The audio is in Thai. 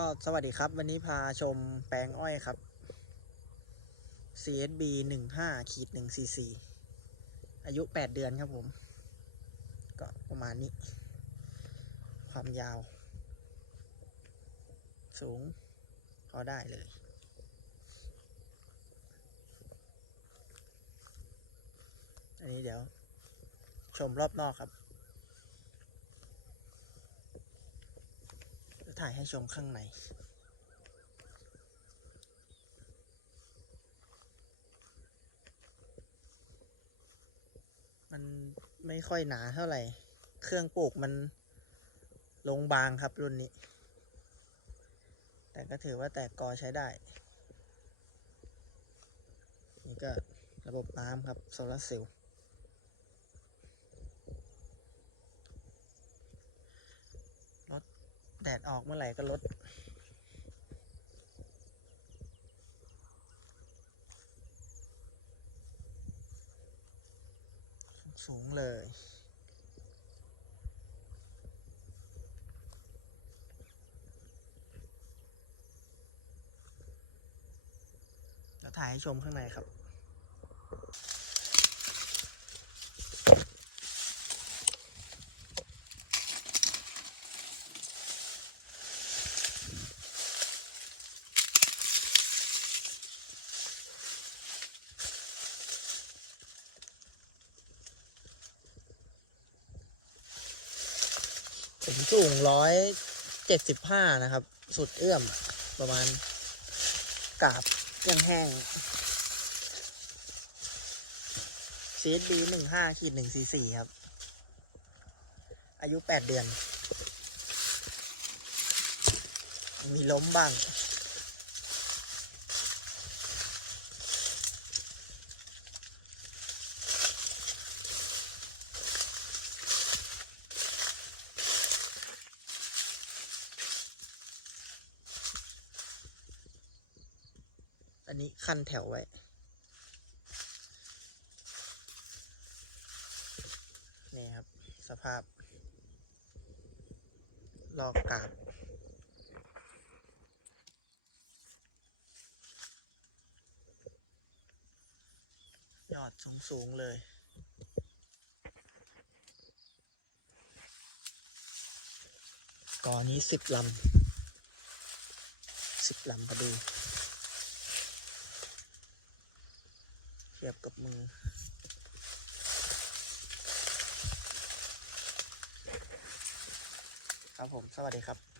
ก็สวัสดีครับ วันนี้พาชมแปลงอ้อยครับ CSB หนึ่งห้าขีดหนึ่ง cc อายุแปดเดือนครับผม ก็ประมาณนี้ ความยาว สูง พอได้เลย อันนี้เดี๋ยว ชมรอบนอกครับ ถ่ายให้ชมข้างใน มันไม่ค่อยหนาเท่าไหร่ เครื่องปลูกมันลงบางครับรุ่นนี้ แต่ก็ถือว่าแตกกอใช้ได้ นี่ก็ระบบน้ำครับโซลาร์เซลล์ แดดออกเมื่อไหร่ก็ลด สูงเลยแล้วถ่ายให้ชมข้างในครับ ผมสูงร้อยเจ็ดสิบห้านะครับ สุดเอื้อมประมาณกาบยังแห้ง CSB หนึ่งห้าขีดหนึ่งสี่สี่ครับ อายุแปดเดือน มีล้มบ้าง อันนี้ขั้นแถวไว้ นี่ครับ สภาพ ลอกกาบยอดสูงสูงๆเลยก่อนนี้สิบลำสิบลำพอดี เสียบกับมือ ครับผม สวัสดีครับ